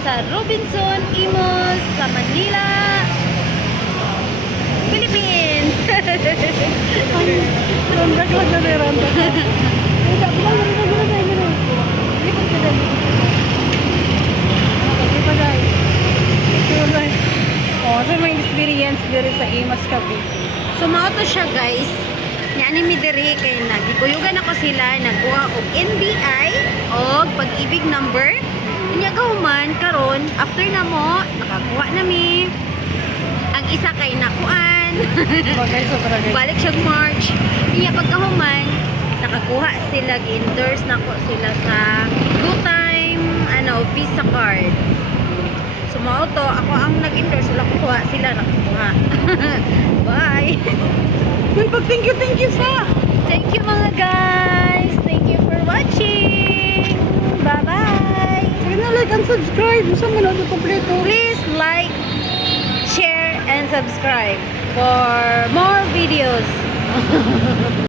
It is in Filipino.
sa Robinson Imos sa Manila, Philippines. Rondak lang na rondak. Hindi pa lang so may experience diri sa Imas Cavite. So mao to siya guys. Yan mi diri kay nagikuyugan ako sila nagkuha og NBI og pag-ibig number. Inya gahuman karon after na mo nakakuha nami. Ang isa kay nakuan. Bagay sa barangay. Balik siya March. Inya pagkahuman nakakuha sila gi-endorse nako sila sa Blue Time Visa card. So mao to ako ang nag-endorse sila kuha sila nakakuha. Bye. Uy, thank you sa. Thank you mga guys. Thank you for watching. Bye-bye. Sige na, like and subscribe. Saan mo na ito kompleto? Please like, share, and subscribe for more videos.